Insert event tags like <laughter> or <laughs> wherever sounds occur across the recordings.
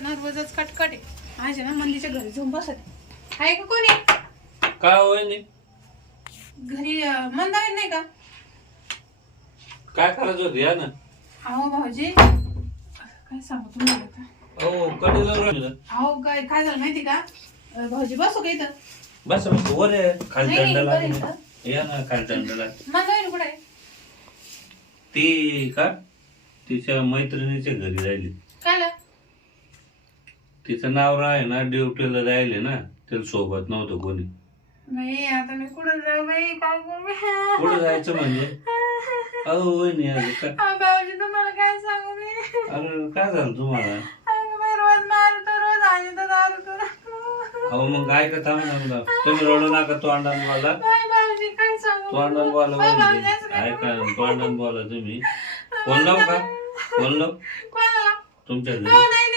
ना रोजच कटकट आहे. माझ्या ना मंदीच्या घरी जाऊन बसत. आहे का कोणी? का होय नाही घरी अं, मंदावी नाही का? काय करायचं होतं या ना? अहो भाऊजी. काय सांगू तुम्हाला आता? हो कडेला राहिलं? अहो काय काय झालं माहिती का? अं, भाऊजी बसू का इथं? बस बस वर आहे खाली नाही, वर आहे? या ना खाली कुठे आहे? ती का? तिच्या मैत्रिणीच्या घरी राहिली. काय तिचं नाव आहे ना ड्युटीला राहिले ना तिला सोबत नव्हतं कोणी. बाई आता मी कुठं जाऊ बाई काय करू कुठं जायचं म्हणजे? अहो वहिनी अगं काय अहो, भाऊजी तुम्हाला काय सांगू मी? अरे काय झालं तुम्हाला? अगं बाई, रोज मारतो रोज आणि तर दारू करू अहो मग ऐका थांब ना मला. तुम्ही रडू नका तो अंडान बोला बाई, भाऊजी काय सांगू? तो बोला बाई, भाऊजी असं काय ऐका बोला तुम्ही. फोन लावू का? फोन लावू कोणाला? तुमच्या हो घरी. नाही नाही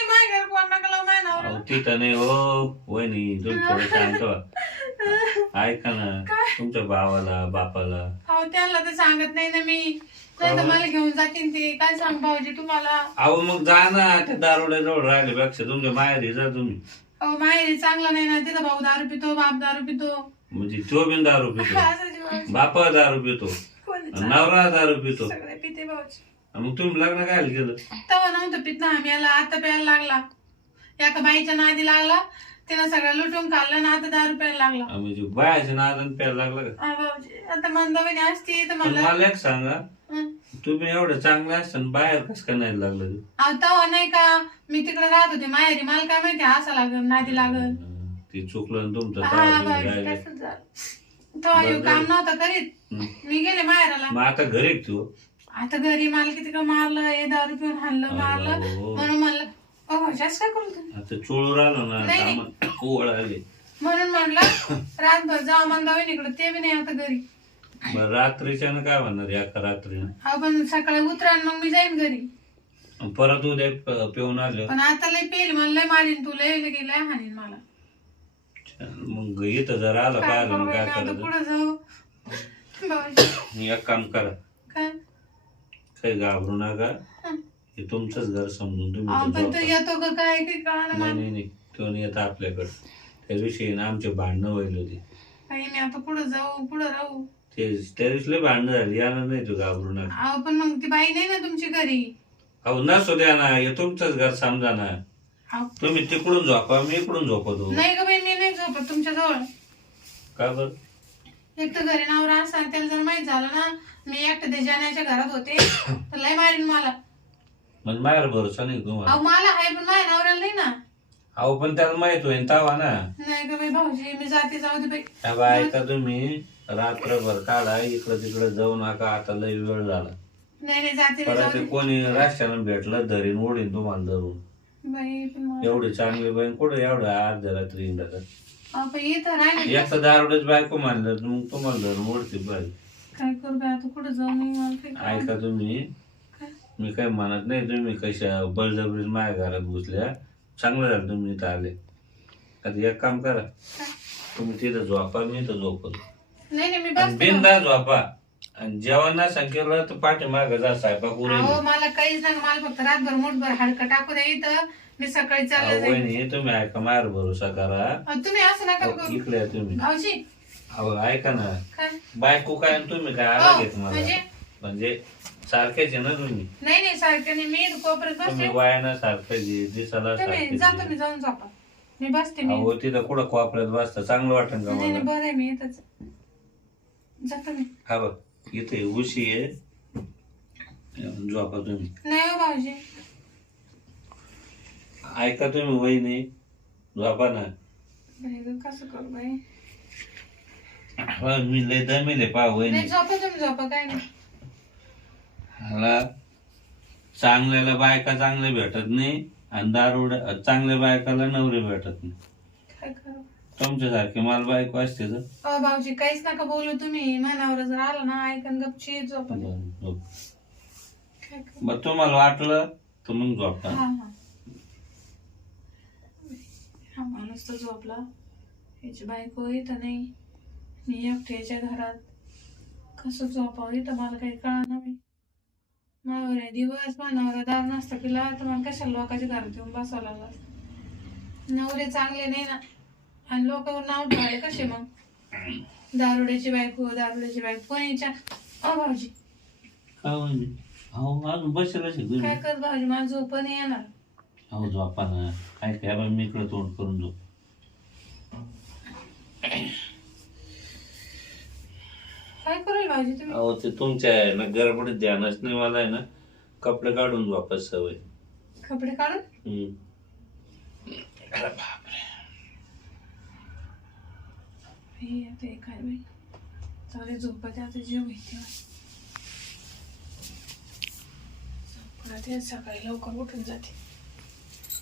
तिथं नाही हो वहिनी तुम्ही थोडं व्हा. ऐका ना <laughs> तुमच्या भावाला बापाला. अहो त्यांना तर सांगत नाही ना मी. नाही तर मला घेऊन जातील ते. काय सांग भाऊजी तुम्हाला? अहो मग जा ना त्या दारोड्याजवळ राहिल्यापेक्षा तुमच्या माहेरी जा तुम्ही. अहो माहेरी चांगलं नाही ना तिथं भाऊ दारू पितो बाप दारू पितो. म्हणजे तो बिन दारू <laughs> पितो. असं. बापा दारू पितो. कोणी नवरा दारू पितो. सगळे पिते भाऊजी. मग तुम्ही लग्न काय केलं? तेव्हा नव्हतं पित ना आम्ही याला आता प्यायला लागला. एका बाईच्या नादी लागला. तिनं सगळं लुटून खाल्लं ना आता दारू प्यायला लागला. म्हणजे बायाच्या नादन प्यायला लागला का? आता मंदाबाई असती तर पण मला मला एक सांगा हं. तुम्ही एवढं चांगलं असताना बाहेर कसं काय नाही लागलं ते? अहो, तेव्हा नाही का? मी तिकडे राहत होते माहेरी. मला काय माहिती हसा लागल नादी लागल ते चुकलं ना तुमचं हा तेव्हा तुम्ही भाऊजी राहिले. तसंच झालं. तेव्हा ह्यो काम नव्हतं करीत. हं. मी गेले माहेराला. मग आता घरी तू? आता घरी मला किती का मारलं हे दारू पिऊन हाणलं मारलं. म्हणून म्हणलं असं काय करू तुम्ही? आता ना नाही, नाही. कामात ओळ आले म्हणून म्हणलं रातभर जाऊ मंदाबाई इकडे ते बी नाही आता घरी. बरं रात्रीच्यानं काय म्हणणार एका रात्रीनं? हा पण सकाळी उतरा मग मी जाईन घरी. परत उद्या प- पिऊन आलं. पण आता लय पेल मला लय मारीन तू लय लय लय हाणीन मला. मग इथं जर आलं काय करू मग काय आता करायचं? पुढे जाऊ. एक काम करा. काय? काही घाबरू नका. हं. हे तुमचंच घर समजून तुम्ही पण तो. येतो का? काय काही कळा नाही नाही नाही. तो नाही येत आपल्याकडे. त्या दिवशी ना आमचे भांडणं व्हायला होती. काही मी आता पुढे जाऊ पुढे राहू. ते त्या दिवशी लय भांडणं झाली. याला नाही तू घाबरू नका. अहो पण मग ती बाई नाही ना तुमची घरी? अहो नसू द्या ना. हे तुमचंच घर समजा ना. अहो, तुम्ही तिकडून झोपा मी इकडून झोपतो. नाही का बाई मी नाही झोपत तुमच्या जवळ. का बर? एक तर घरी नवरा असता त्याला जर माहीत झालं ना मी एकटं ते जाण्याच्या घरात होते तर लय मारीन मला. म्हणजे माझ्यावर भरोसा नाही तुम्हाला? अहो मला आहे पण माझ्या नवऱ्याला नाही ना. अहो पण त्याला माहीत होईन तावा ना. नाही का बाई भाऊजी मी जाते जाऊ दे बाई. त्या तुम्ही रात्रभर काढा इकडं तिकडं जाऊ नका आता लय वेळ झाला. नाही नाही जाते मी परत जाऊ ते दे. कोणी राष्ट्रानं भेटलं धरीन ओढीन तुम्हाला धरून. बाई पण मला- एवढी चांगली बहीण कुठं एवढं अर्ध्या रात्री इंडात अहो, पण इथं राह ना. एक तर दारोडेच बायको मानलं मग तुम्हाला धरून ओढते बाई. काय करू बाई आता कुठं जाऊ मी मला काही कळत ऐका तुम्ही? मी काही म्हणत नाही तुम्ही कशा बळजबरीत माझ्या घरात घुसल्या चांगलं झालं तुम्ही इथं आले. आता एक काम करा तुम्ही तिथं झोपा मी इथं झोपतो. नाही नाही मी आणि बसते बिनदा झोपा. आणि जेवण संकेलं तर पाठी माग जा उरेल अहो मला काहीच नाही मला फक्त रातभर मोठभर हाडकं टाकू द्या इथं. मी सकाळी चालले जाईल वहिनी तुम्ही ऐका मार भरोसा करा. तुम्ही असं नका अहो, करू. इकडे या तुम्ही. भाऊजी. अहो ऐका ना. काय? बायको काय आणि तुम्ही काय? आला हो, घेत मला? म्हणजे? म्हणजे सारखेच आहे ना तुम्ही? नाही नाही सारखं नाही. मी कोपऱ्यात तुम्ही बसते वयाना सारखं जे दिसायला तुम्ही आहे. मी जाऊन झोपा मी बसते मी. अहो तिथं कुठं कोपऱ्यात बसता? चांगलं वाटेल का नाही नाही मला? बरं आहे मी येतच जातो मी. हा बघ इथे उशी आहे. झोपा तुम्ही. नाही हो भाऊजी. ऐका तुम्ही वहिनी. झोपा ना. बाई गं, कसं करू बाई? मी लय दमेले पा नाही वहिनी झोपा तुम्ही झोपा काय नाही. ह्याला चांगल्याला बायका चांगले भेटत नाही आणि दारुड चांगल्या बायकाला नवरे भेटत नाही. काय करू? तुमच्यासारखे मला बायको असते तर. अहो भाऊजी काहीच नका बोलू तुम्ही. मनावर जर आला ना ऐकन गपची झोपा बरं, झोप. काय करू? मग तुम्हाला वाटलं तर मग झोपा. हा हा. माणूस तर झोपला. याची बायको इथं नाही. मी एकटी याच्या घरात. कसं झोपावं इथं? मला काही कळणार नाही. आहे दिवस मानावर दार नसतं पिला तर मला कशाला लोकांच्या घरात येऊन बसावं लागलं. नवरे चांगले नाही ना. आणि लोकांवर नाव ठेवायला कसे मग? दारुड्याची बायको दारुड्याची बायको. कोणीच्या? अ भाऊजी. काय म्हणजे? अहो अजून बसेल असेल तुम्ही. काय कर भाऊजी? माझं झोप नाही येणार. अहो झोपा ना. काय काय बा मी इकडे तोंड करून झोप. काय करेल भाऊजी तुम्ही? अहो ते तुमच्या आहे ना गडबडीत ध्यानच नाही मला आहे ना कपडे काढून झोपायची सवय. कपडे काढून? हम्म. अरे बापरे हे आता हे काय बाई. चालेल झोपते आता जेव घेते झोपते सकाळी लवकर उठून जाते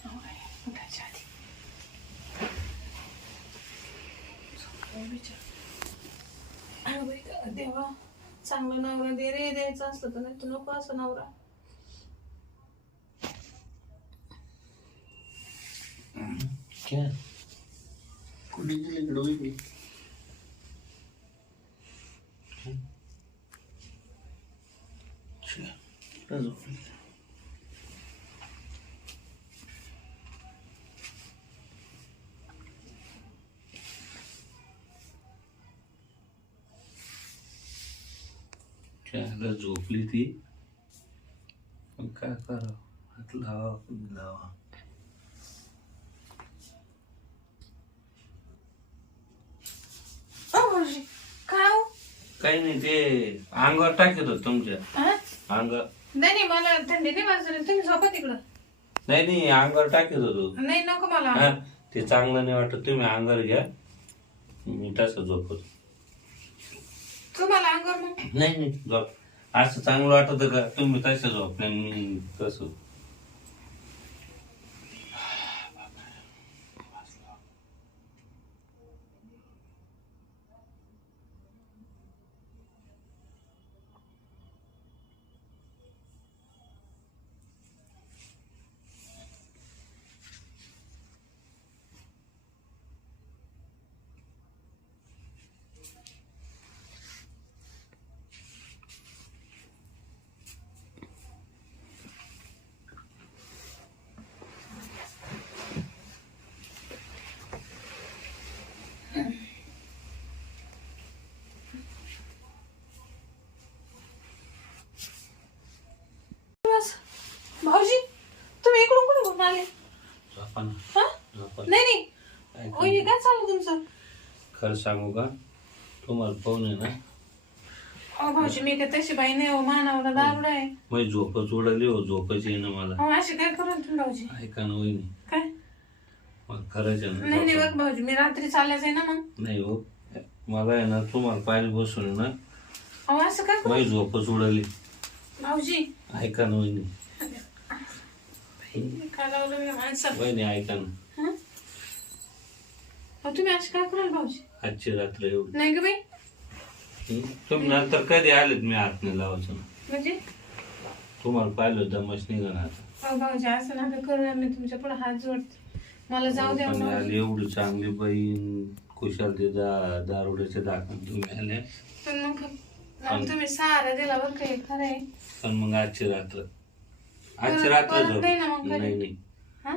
होय, उठायच्या आधी झोपलं बिचारं. अगं बाई गं, देवा चांगला नवरा दे रे द्यायचा असलं तर नाही तर नको असं नवरा काय कुठे गेले इकडे? छे, झोपली? त्याला झोपली ती. पण काय करावं? हात लावा लावा. हो? काही नाही ते अंगावर टाकत होत तुमच्या. हा? अंगावर. नाही नाही मला थंडी नाही वाजत तुम्ही झोपा तिकडं. नाही नाही अंगावर टाकत होतो. नाही नको मला. हा ते चांगलं नाही वाटत. तुम्ही अंगावर घ्या. मी तसं झोपतो. तुम्हाला अंगावर मग? नाही नाही झोप. असं चांगलं वाटत का? तुम्ही तसं झोपले मी तसं बस. भाऊजी तुम्ही इकडून कुठे कुठून आले? हा? नाही नाही. ओ हे काय चालू तुमचं? खरं सांगू का? तुम्हाला पाहून आहे ना? अहो भाऊजी मी काय तशी बाई नाही हो. दारुड आहे. माझी झोपच उडाली हो झोपच येईना मला. अहो अशी काय करू तुम्ही भाऊजी? ऐका ना वहिनी. काय? मला खरंच आहे नाही नाही ना बघ भाऊजी मी रात्री आहे ना मग? नाही हो. मला आहे ना तुम्हाला पाहिजे बसून ना? अहो असं काय करू? माझी झोपच उडाली भाऊजी. ऐका ना वहिनी काय लावलं मी माणसं वहिनी ऐका ना. तुम्ही अशी काय कराल भाऊजी? आजची रात्र एवढी. नाही ग बाई. हं? तुम्ही नंतर कधी आलेत मी हात नाही लावायचं? म्हणजे? तुम्हाला पाहिलं दमच निघणार अहो भाऊजी असं नका करू मी तुमच्यापुढे हात जोडते. मला जाऊ द्या पण भाऊजी. आली एवढी चांगली बहीण कुशाल ते दा दारुड्याचे दाखवून तुम्ही आले. पण मग तुम्ही सहारा दिला बरं काही खरं आहे. पण मग आजची रात्र. आजची परत- रात्र परत झोप नाही ना मग कधी? नाही नाही. हा?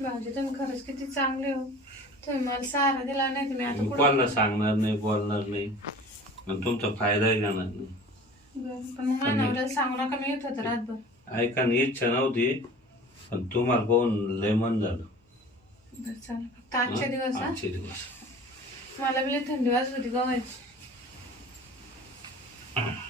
भाऊजी तुम्ही खरंच किती चांगले हो. तुम्ही मला सहारा दिला नाही तुम्ही आता मी कुठं कोणाला सांगणार नाही बोलणार नाही. आणि तुमचा फायदाही घेणार नाही? बरं, पण मग माझ्या नवऱ्याला सांगू नका मी येत होतं रातभर. ऐकाने इच्छा नव्हती पण तुम्हाला पाहून लय मन झालं. बरं चालेल फक्त आजच्या दिवस हा? आजचे दिवस. मला बी थंडी वाजत होती गवायची <laughs>